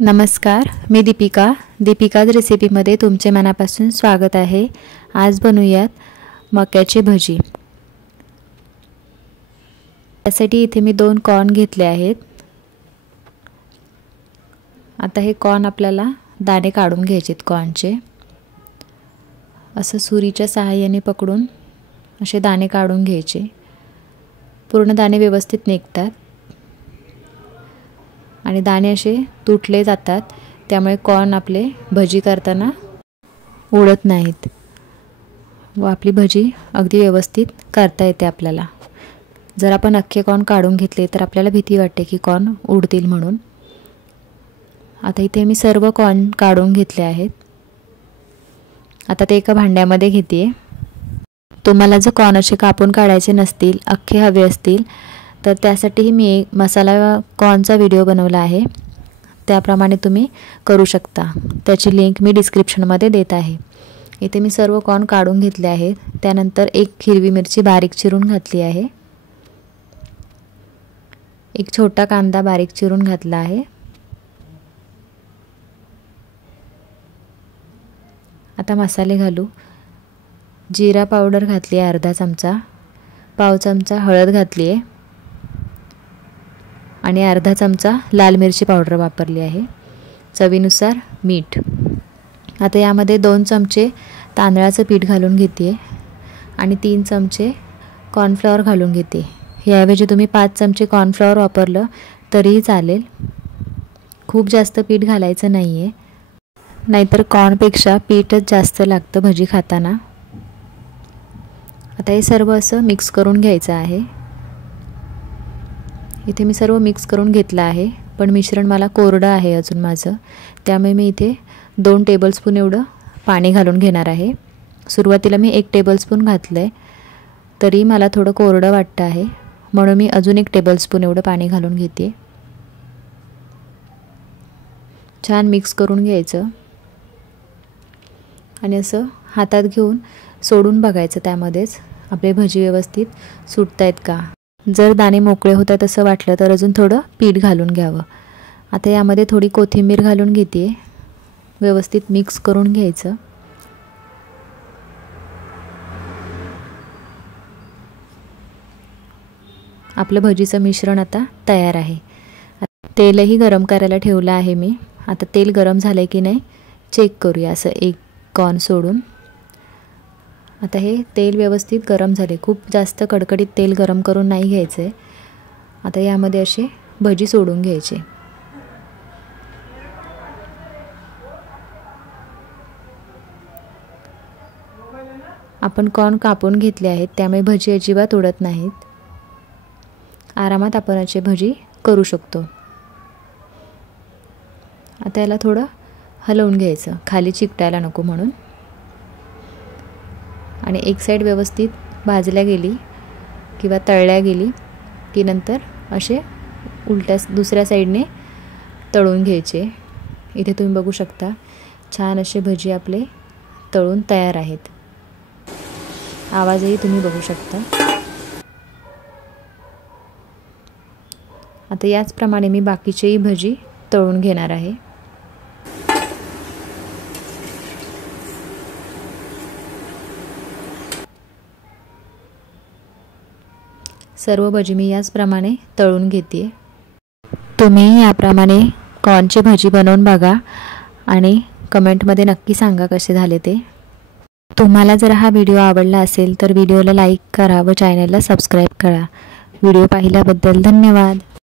नमस्कार, मी दीपिकाज रेसिपीमध्ये तुमचे मनापासून स्वागत आहे। आज बनवूयात मक्याची भजी। त्यासाठी इथे मी 2 कॉर्न घेतले आहेत। आता हे कॉर्न आपल्याला दाणे काढून घ्यायचेत कॉर्नचे। असं सुरीच्या सहाय्याने पकडून असे दाणे काढून घ्यायचे। पूर्ण दाणे व्यवस्थित निघतात आणि दाणे असे तुटले जातात, त्यामुळे कॉर्न आपले भजी करताना उडत नाहीत व आपली भजी अगदी व्यवस्थित करता येते आपल्याला। जर आपण अख्खे कॉर्न काढून घेतले तर आपल्याला भीती वाटते की कॉर्न उडतील म्हणून। आता इथे मी सर्व कॉर्न काढून घेतले आहेत। आता ते एका भांड्यामध्ये घेते। तुम्हाला जर कॉर्न असे कापून काढायचे नसतील, अख्खे हवे असतील तर त्यासाठी मी एक मसाला कॉर्नचा व्हिडिओ बनवला आहे, त्याप्रमाणे तुम्ही करू शकता। त्याची लिंक मी डिस्क्रिप्शनमध्ये देत आहे। इथे मी सर्व कॉर्न काढून घेतले आहेत। त्यानंतर एक हिरवी मिरची बारीक चिरून घातली आहे। एक छोटा कांदा बारीक चिरून घातला आहे। आता मसाले घालू। जीरा पावडर घातली आहे अर्धा चमचा, पाव चमचा हळद घातली आहे आणि अर्धा चमचा लाल मिरची पावडर वापरली आहे। चवीनुसार मीठ। आता यामध्ये 2 चमचे तांदळाचं पीठ घालून घेते आणि 3 चमचे कॉर्नफ्लॉवर घालून घेते। याऐवजी तुम्ही 5 चमचे कॉर्नफ्लॉवर वापरलं तरीही चालेल। खूप जास्त पीठ घालायचं नाहीये, नाहीतर कॉर्नपेक्षा पीठच जास्त लागतं भजी खाताना। आता हे सर्व असं मिक्स करून घ्यायचं आहे। इथे मी सर्व मिक्स करून घेतलं आहे, पण मिश्रण मला कोरडं आहे अजून माझं, त्यामुळे मी इथे 2 टेबलस्पून एवढं पाणी घालून घेणार आहे। सुरुवातीला मी 1 टेबलस्पून घातलंय, तरी मला थोडं कोरडं वाटतं आहे, म्हणून मी अजून 1 टेबलस्पून एवढं पाणी घालून घेते। छान मिक्स करून घ्यायचं आणि असं हातात घेऊन सोडून बघायचं, त्यामध्येच आपले भजी व्यवस्थित सुटतायत का। जर दाणे मोकळे होत आहेत असं वाटलं तर अजून थोडं पीठ घालून घ्यावं। आता यामध्ये थोडी कोथिंबीर घालून घेते। व्यवस्थित मिक्स करून घ्यायचं। आपलं भजीचं मिश्रण आता तयार आहे। तेलही गरम करायला ठेवलं आहे मी। आता तेल गरम झालंय की नाही चेक करूया, असं एक कॉर्न सोडून। आता हे तेल व्यवस्थित गरम झाले। खूप जास्त कडकडीत तेल गरम करून नाही घ्यायचे। आता यामध्ये असे भजी सोडून घ्यायचे। आपण कॉर्न कापून घेतले आहेत, त्यामुळे भजी अजिबात उडत नाहीत। आरामात आपण असे भजी करू शकतो। आता याला थोडं हलवून घ्यायचं, खाली चिकटायला नको म्हणून। आणि एक साइड व्यवस्थित भाजल्या गेली किंवा तळल्या गेली की नंतर असे उलट्या दुसऱ्या साइडने तळून घ्यायचे। इथे तुम्ही बघू शकता छान असे भजी आपले तळून तयार आहेत। आवाजही तुम्ही बघू शकता। आता याचप्रमाणे मी बाकीचेही भजी तळून घेणार आहे। सर्व भजी मी याचप्रमाणे तळून घेते। तुम्ही याप्रमाणे कॉर्नची भजी बनवून बघा आणि कमेंटमध्ये नक्की सांगा कसे झाले ते। तुम्हाला जर हा व्हिडिओ आवडला असेल तर व्हिडिओला लाईक करा व चॅनलला सबस्क्राईब करा। व्हिडिओ पाहिल्याबद्दल धन्यवाद।